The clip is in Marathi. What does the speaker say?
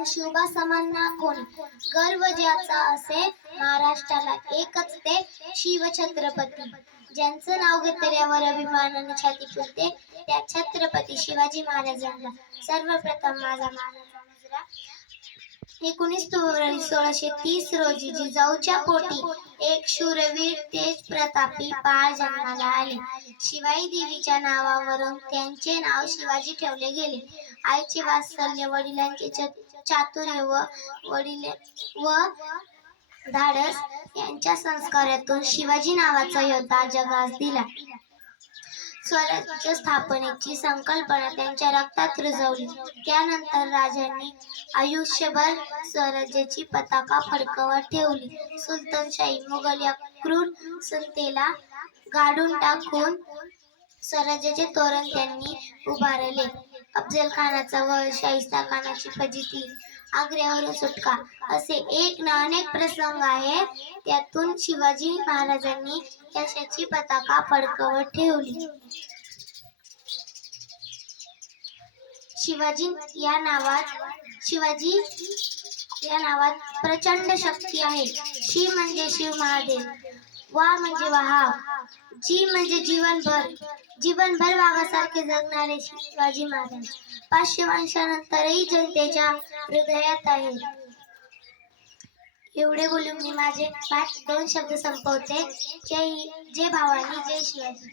असून शिवबा समान ना कोणी. गर्व ज्याचा असे महाराष्ट्राला एकच ते शिवछत्रपती. ज्यांचं नाव घेतल्यावर अभिमानाने छाती फुलते त्या छत्रपती शिवाजी महाराजांना सर्वप्रथम माझा मानाचा मुजरा. 19 फेब्रुवारी 1630 रोजी जिजाऊच्या पोटी एक शूरवीर तेज प्रतापी बाळ जन्माला आले. शिवाई देवीच्या नावावरून त्यांचे नाव शिवाजी ठेवले गेले. आईचे वात्सल्य, वडिलांचे चातुर्य व धाडस यांच्या संस्कारातून शिवाजी नावाचा योद्धा जगास दिला. स्वराज्य स्थापनेची संकल्पना त्यांच्या रक्तात रुजवली. त्यानंतर राजांनी आयुष्यभर स्वराज्याची पताका फडकवत ठेवली. सुलतानशाही मुघल या क्रूर सत्तेला गाडून टाकून स्वराज्याचे तोरण त्यांनी उभारले. अफजल खानाचा वध, शाहिस्ता खानाची फजिती, आग्र्यावरून सुटका असे एक ना अनेक प्रसंग आहेत. त्यातून शिवाजी महाराजांनी यशाची पताका फडकवत ठेवली. शिवाजी या नावात प्रचंड शक्ती आहे. शि म्हणजे शिव महादेव, वा म्हणजे वाहक, जी म्हणजे जीवनभर वाघासारखे जगणारे शिवाजी महाराज 500 वर्षानंतरही जनतेच्या हृदयात आहेत. एवढे बोलून मी माझे 2 शब्द संपवते. जय भवानी, जय शिवाजी.